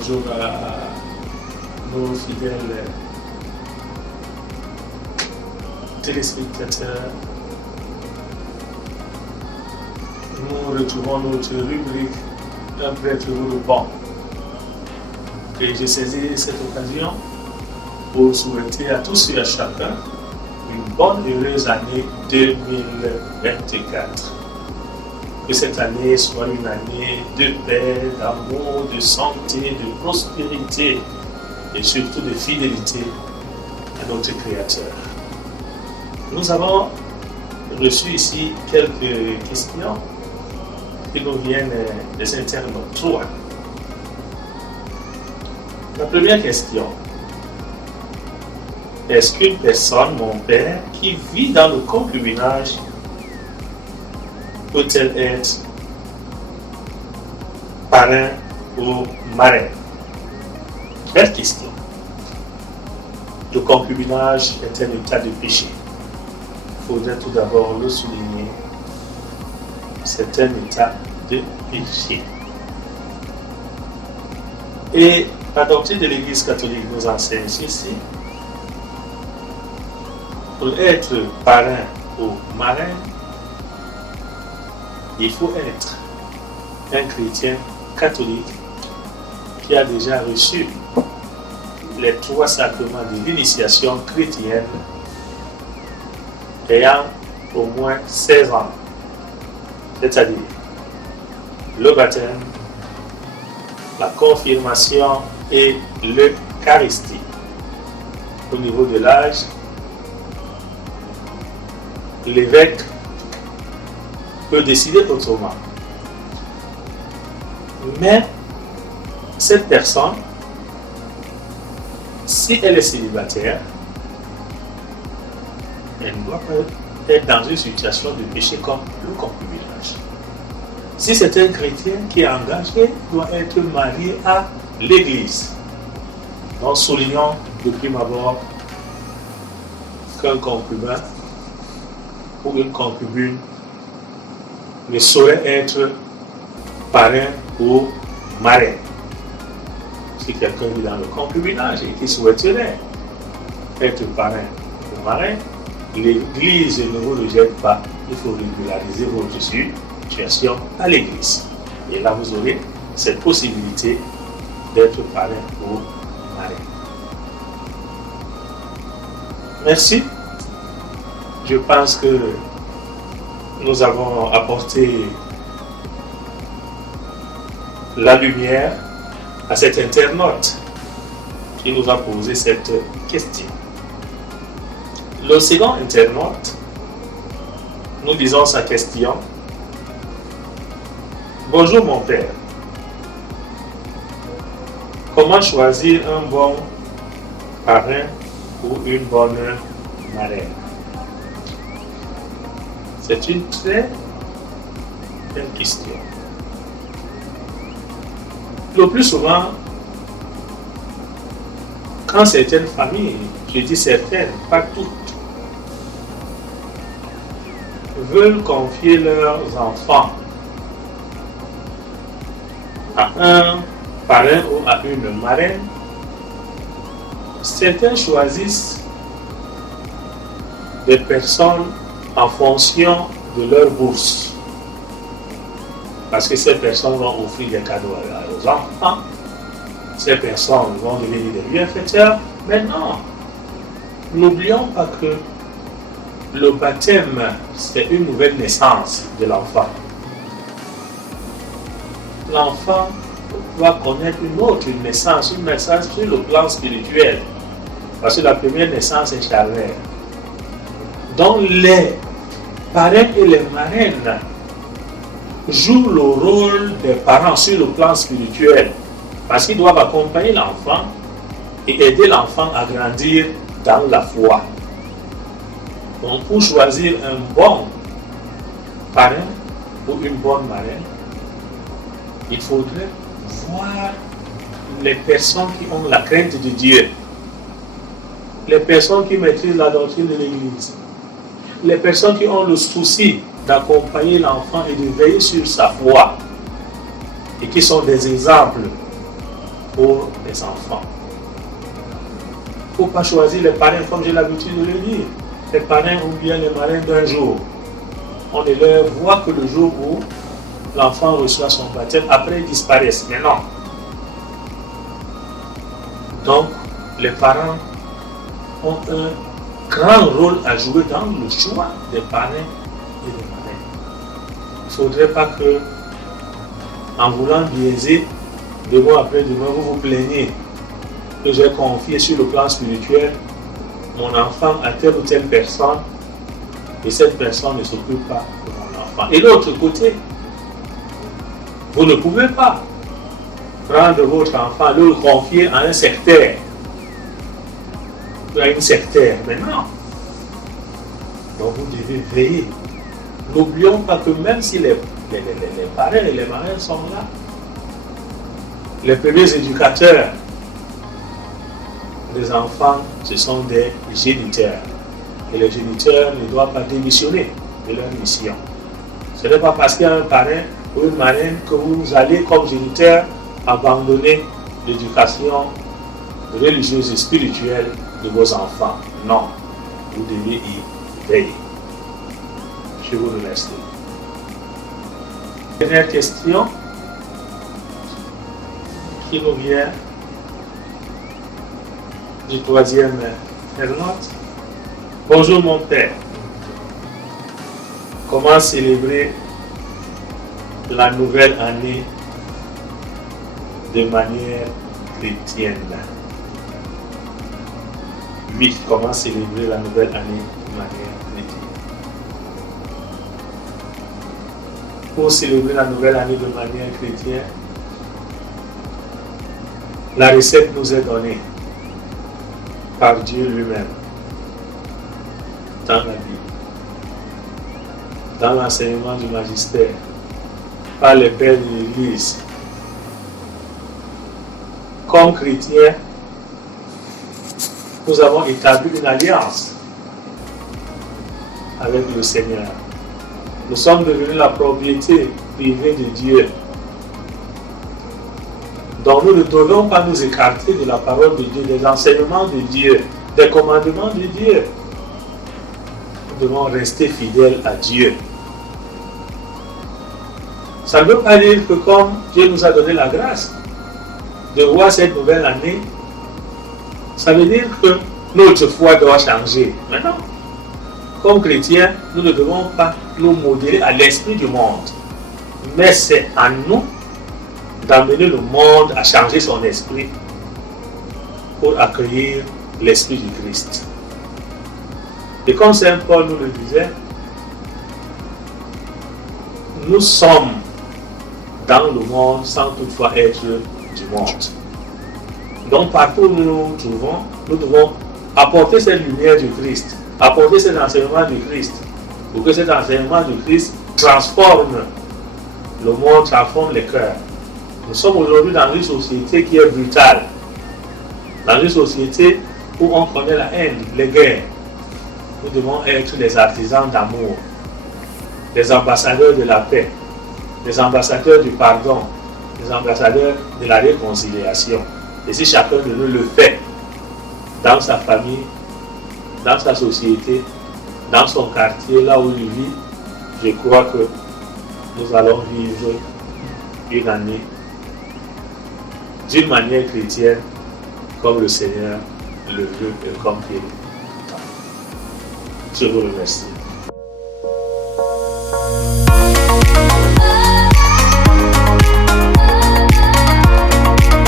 bonjour à nos fidèles téléspectateurs. Nous retrouvons notre rubrique Un prêtre au banc. Et j'ai saisi cette occasion pour souhaiter à tous et à chacun une bonne et heureuse année 2024. Que cette année soit une année de paix, d'amour, de santé, de prospérité et surtout de fidélité à notre Créateur. Nous avons reçu ici quelques questions qui nous viennent des internautes. 3. La première question. Est-ce qu'une personne, mon père, qui vit dans le concubinage, peut-elle être parrain ou marraine? Belle question. Le concubinage est un état de péché. Il faudrait tout d'abord le souligner. C'est un état de péché. Et la doctrine de l'Église catholique nous enseigne ceci. Pour être parrain ou marraine, il faut être un chrétien catholique qui a déjà reçu les 3 sacrements de l'initiation chrétienne ayant au moins 16 ans, c'est-à-dire le baptême, la confirmation et l'Eucharistie. Au niveau de l'âge, l'évêque peut décider autrement. Mais cette personne, si elle est célibataire, elle ne doit pas être dans une situation de péché comme le concubinage. Si c'est un chrétien qui est engagé, il doit être marié à l'Église. Donc soulignons de prime abord qu'un concubin ou une concubine ne saurait être parrain ou marraine. Si quelqu'un vit dans le concubinage et qui souhaiterait être parrain ou marraine, l'Église ne vous rejette pas. Il faut régulariser votre situation à l'Église. Et là, vous aurez cette possibilité d'être parrain ou marraine. Merci. Je pense que nous avons apporté la lumière à cet internaute qui nous a posé cette question. Le second internaute, nous disons sa question. Bonjour mon père. Comment choisir un bon parrain ou une bonne marraine? C'est une très belle question. Le plus souvent, quand certaines familles, je dis certaines, pas toutes, veulent confier leurs enfants à un parrain ou à une marraine, certains choisissent des personnes en fonction de leur bourse. Parce que ces personnes vont offrir des cadeaux aux enfants, ces personnes vont devenir des bienfaiteurs. Mais non, n'oublions pas que le baptême, c'est une nouvelle naissance de l'enfant. L'enfant va connaître une autre naissance sur le plan spirituel. Parce que la première naissance est charnelle. Donc les parrains et les marraines jouent le rôle des parents sur le plan spirituel. Parce qu'ils doivent accompagner l'enfant et aider l'enfant à grandir dans la foi. Donc pour choisir un bon parrain ou une bonne marraine, il faudrait voir les personnes qui ont la crainte de Dieu, les personnes qui maîtrisent la doctrine de l'Église, les personnes qui ont le souci d'accompagner l'enfant et de veiller sur sa foi, et qui sont des exemples pour les enfants. Il ne faut pas choisir les parrains comme j'ai l'habitude de le dire. Les parrains ou bien les marraines d'un jour. On ne leur voit que le jour où l'enfant reçoit son baptême, après ils disparaissent. Mais non. Donc, les parents ont un grand rôle à jouer dans le choix des parrains et des marraines. Il ne faudrait pas que, en voulant biaiser, demain après demain, vous vous plaignez que j'ai confié sur le plan spirituel mon enfant à telle ou telle personne et cette personne ne s'occupe pas de mon enfant. Et de l'autre côté, vous ne pouvez pas prendre votre enfant, le confier à un sectaire, à une sectaire. Maintenant, donc vous devez veiller. N'oublions pas que même si les parents et les marraines sont là, les premiers éducateurs des enfants, ce sont des géniteurs. Et les géniteurs ne doivent pas démissionner de leur mission. Ce n'est pas parce qu'il y a un parrain ou une marraine que vous allez, comme géniteur, abandonner l'éducation religieuse et spirituelle de vos enfants. Non, vous devez y veiller. Je vous remercie. Dernière question qui nous vient du 3e internaute. Bonjour mon père. Comment célébrer la nouvelle année de manière chrétienne? Oui, comment célébrer la nouvelle année de manière chrétienne? Pour célébrer la nouvelle année de manière chrétienne, la recette nous est donnée par Dieu lui-même dans la Bible, dans l'enseignement du magistère, par les pères de l'Église. Comme chrétiens, nous avons établi une alliance avec le Seigneur. Nous sommes devenus la propriété privée de Dieu. Donc nous ne devons pas nous écarter de la parole de Dieu, des enseignements de Dieu, des commandements de Dieu. Nous devons rester fidèles à Dieu. Ça ne veut pas dire que comme Dieu nous a donné la grâce de voir cette nouvelle année, ça veut dire que notre foi doit changer. Mais non. Comme chrétiens, nous ne devons pas nous modérer à l'esprit du monde. Mais c'est à nous d'amener le monde à changer son esprit pour accueillir l'esprit du Christ. Et comme Saint Paul nous le disait, nous sommes dans le monde sans toutefois être du monde. Donc partout où nous nous trouvons, nous devons apporter cette lumière du Christ, apporter cet enseignement du Christ, pour que cet enseignement du Christ transforme le monde, transforme les cœurs. Nous sommes aujourd'hui dans une société qui est brutale, dans une société où on connaît la haine, les guerres. Nous devons être les artisans d'amour, les ambassadeurs de la paix, les ambassadeurs du pardon, les ambassadeurs de la réconciliation. Et si chacun de nous le fait dans sa famille, dans sa société, dans son quartier, là où il vit, je crois que nous allons vivre une année d'une manière chrétienne comme le Seigneur le veut et comme il. Je vous remercie.